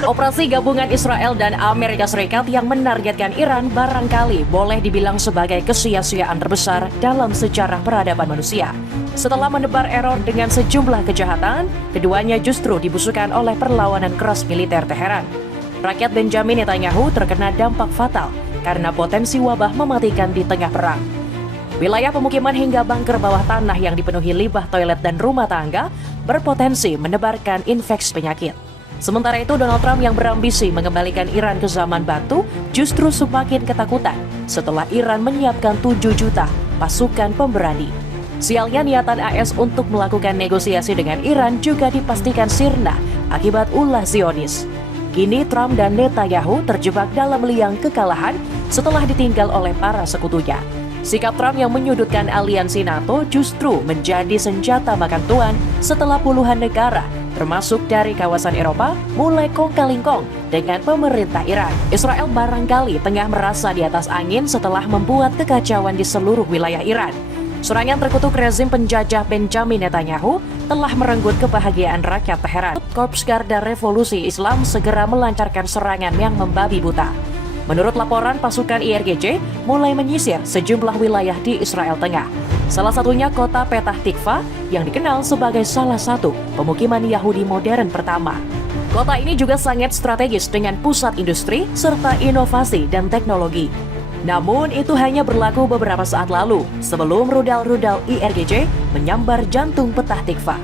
Operasi gabungan Israel dan Amerika Serikat yang menargetkan Iran barangkali boleh dibilang sebagai kesia-siaan terbesar dalam sejarah peradaban manusia. Setelah menebar error dengan sejumlah kejahatan, keduanya justru dibusukan oleh perlawanan keras militer Teheran. Rakyat Benjamin Netanyahu terkena dampak fatal karena potensi wabah mematikan di tengah perang. Wilayah pemukiman hingga bunker bawah tanah yang dipenuhi limbah toilet dan rumah tangga berpotensi menebarkan infeksi penyakit. Sementara itu, Donald Trump yang berambisi mengembalikan Iran ke zaman batu justru semakin ketakutan setelah Iran menyiapkan 7 juta pasukan pemberani. Sialnya, niatan AS untuk melakukan negosiasi dengan Iran juga dipastikan sirna akibat ulah Zionis. Kini Trump dan Netanyahu terjebak dalam liang kekalahan setelah ditinggal oleh para sekutunya. Sikap Trump yang menyudutkan aliansi NATO justru menjadi senjata makan tuan setelah puluhan negara, termasuk dari kawasan Eropa, mulai kong-kali-kong dengan pemerintah Iran. Israel barangkali tengah merasa di atas angin setelah membuat kekacauan di seluruh wilayah Iran. Serangan terkutuk rezim penjajah Benjamin Netanyahu telah merenggut kebahagiaan rakyat Teheran. Korps Garda Revolusi Islam segera melancarkan serangan yang membabi buta. Menurut laporan, pasukan IRGC mulai menyisir sejumlah wilayah di Israel Tengah. Salah satunya kota Petah Tikva yang dikenal sebagai salah satu pemukiman Yahudi modern pertama. Kota ini juga sangat strategis dengan pusat industri serta inovasi dan teknologi. Namun itu hanya berlaku beberapa saat lalu sebelum rudal-rudal IRGC menyambar jantung Petah Tikva.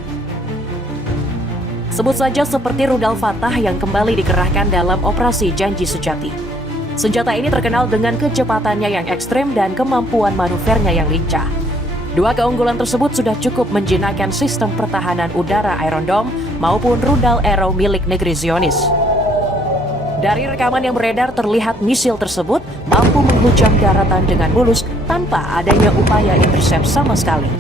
Sebut saja seperti rudal Fatah yang kembali dikerahkan dalam operasi Janji Sejati. Senjata ini terkenal dengan kecepatannya yang ekstrem dan kemampuan manuvernya yang lincah. Dua keunggulan tersebut sudah cukup menjinakkan sistem pertahanan udara Iron Dome maupun rudal Arrow milik negeri Zionis. Dari rekaman yang beredar terlihat misil tersebut mampu menghujam daratan dengan mulus tanpa adanya upaya intercept sama sekali.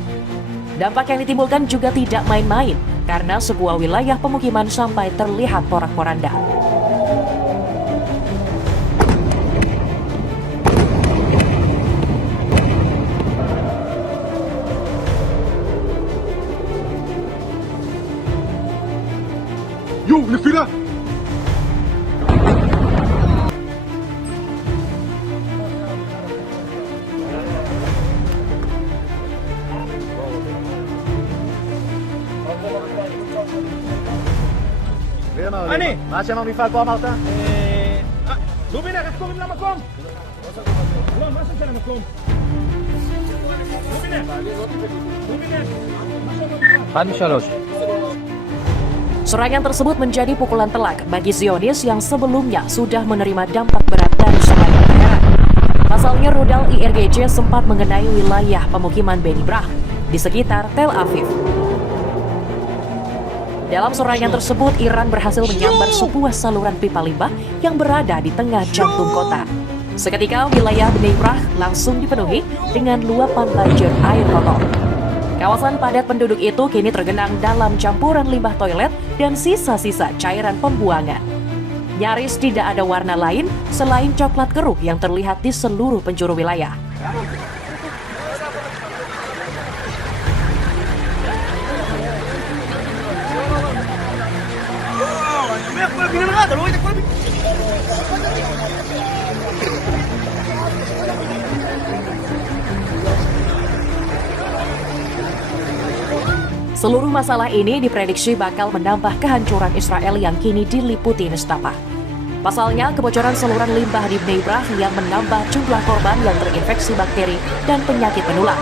Dampak yang ditimbulkan juga tidak main-main karena sebuah wilayah pemukiman sampai terlihat porak-poranda. Yo, nafila! אני! מה השם המפעל פה אמרת? דובינה, איך קוראים למקום? לא, מה השם של המקום? דובינה! דובינה! אחד משלוש. Serangan tersebut menjadi pukulan telak bagi Zionis yang sebelumnya sudah menerima dampak berat dari serangan Teheran. Pasalnya rudal IRGC sempat mengenai wilayah pemukiman Beni Brach di sekitar Tel Aviv. Dalam serangan tersebut, Iran berhasil menyambar sebuah saluran pipa limbah yang berada di tengah jantung kota. Seketika, wilayah Beni Brach langsung dipenuhi dengan luapan banjir air kotor. Kawasan padat penduduk itu kini tergenang dalam campuran limbah toilet dan sisa-sisa cairan pembuangan. Nyaris tidak ada warna lain selain coklat keruh yang terlihat di seluruh penjuru wilayah. Seluruh masalah ini diprediksi bakal menambah kehancuran Israel yang kini diliputi nestapa. Pasalnya, kebocoran saluran limbah di Bnei Brak yang menambah jumlah korban yang terinfeksi bakteri dan penyakit menular.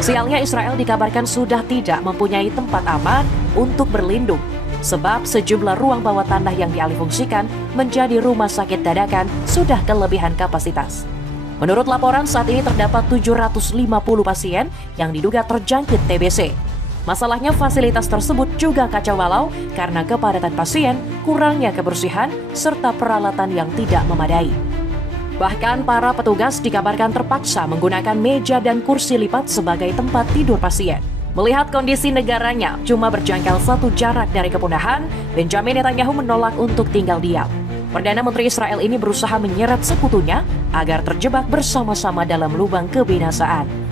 Sialnya, Israel dikabarkan sudah tidak mempunyai tempat aman untuk berlindung, sebab sejumlah ruang bawah tanah yang dialihfungsikan menjadi rumah sakit dadakan sudah kelebihan kapasitas. Menurut laporan, saat ini terdapat 750 pasien yang diduga terjangkit TBC. Masalahnya fasilitas tersebut juga kacau balau karena kepadatan pasien, kurangnya kebersihan, serta peralatan yang tidak memadai. Bahkan para petugas dikabarkan terpaksa menggunakan meja dan kursi lipat sebagai tempat tidur pasien. Melihat kondisi negaranya cuma berjangkau satu jarak dari kepunahan, Benjamin Netanyahu menolak untuk tinggal diam. Perdana Menteri Israel ini berusaha menyeret sekutunya agar terjebak bersama-sama dalam lubang kebinasaan.